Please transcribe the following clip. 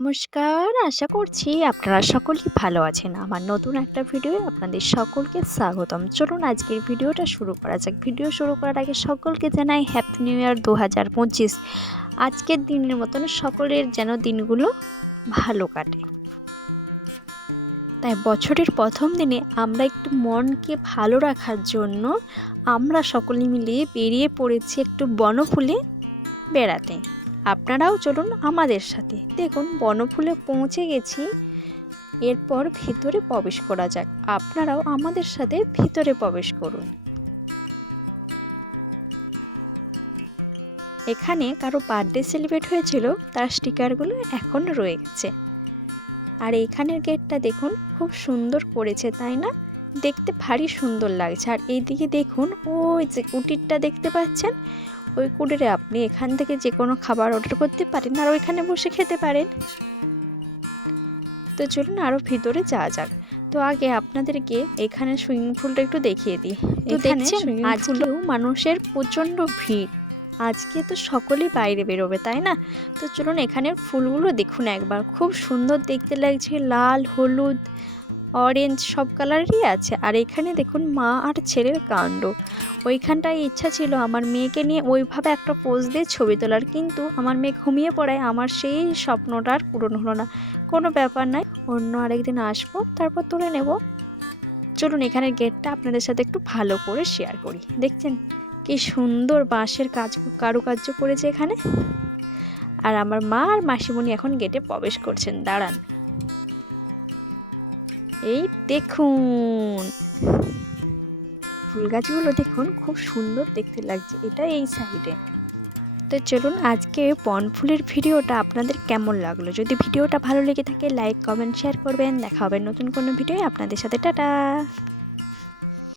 নমস্কার, আশা করছি আপনারা সকলেই ভালো আছেন। আমার নতুন একটা ভিডিওয়ে আপনাদের সকলকে স্বাগতম। চলুন আজকের ভিডিওটা শুরু করা যাক। ভিডিও শুরু করার আগে সকলকে জানাই হ্যাপি নিউ ইয়ার 2025। আজকের দিনের মতন সকলের যেন দিনগুলো ভালো কাটে। তাই বছরের প্রথম দিনে আমরা একটু মনকে ভালো রাখার জন্য আমরা সকলে মিলে বেরিয়ে পড়েছি একটু বনফুলে বেড়াতে। আপনারাও চলুন আমাদের সাথে। দেখুন বনফুলে পৌঁছে গেছি, এরপর ভিতরে প্রবেশ করা যাক। আপনারাও আমাদের সাথে ভিতরে প্রবেশ করুন। এখানে কারো বার্থডে সেলিব্রেট হয়েছিল, তার স্টিকারগুলো এখন রয়ে গেছে। আর এইখানের গেটটা দেখুন, খুব সুন্দর করেছে তাই না? দেখতে ভারী সুন্দর লাগছে। আর এইদিকে দেখুন, ওই যে কুটিরটা দেখতে পাচ্ছেন, ওই কুটিরে আপনি এখান থেকে যে কোনো খাবার অর্ডার করতে পারেন আর ওইখানে বসে খেতে পারেন। তো চলুন আরও ভিতরে যাওয়া যাক। তো আগে আপনাদেরকে এখানে সুইমিং পুলটা একটু দেখিয়ে দিই। তো দেখছেন আজকেও মানুষের প্রচণ্ড ভিড়। আজকে তো সকলেই বাইরে বেরোবে তাই না? তো চলুন এখানের ফুলগুলো দেখুন একবার, খুব সুন্দর দেখতে লাগছে। লাল, হলুদ, অরেঞ্জ সব কালারেরই আছে। আর এখানে দেখুন মা আর ছেলের কাণ্ড। ওইখানটায় ইচ্ছা ছিল আমার মেয়েকে নিয়ে ওইভাবে একটা পোজ দিয়ে ছবি তোলার, কিন্তু আমার মেয়ে ঘুমিয়ে পড়ায় আমার সেই স্বপ্নটা আর পূরণ হলো না। কোনো ব্যাপার নাই, অন্য আরেকদিন আসবো, তারপর তুলে নেব। চলুন এখানের গেটটা আপনাদের সাথে একটু ভালো করে শেয়ার করি। দেখছেন কি সুন্দর বাঁশের কারুকার্য করেছে এখানে। আর আমার মা আর মাসিমণি এখন গেটে প্রবেশ করছেন। দাঁড়ান, এই দেখুন ফুল গাছগুলো দেখুন, খুব সুন্দর দেখতে লাগছে। এটা এই সাইডে। তো চলুন আজকে বনফুলের ভিডিওটা আপনাদের কেমন লাগলো। যদি ভিডিওটা ভালো লেগে থাকে লাইক, কমেন্ট, শেয়ার করবেন। দেখা হবে নতুন কোনো ভিডিও আপনাদের সাথে। টাটা।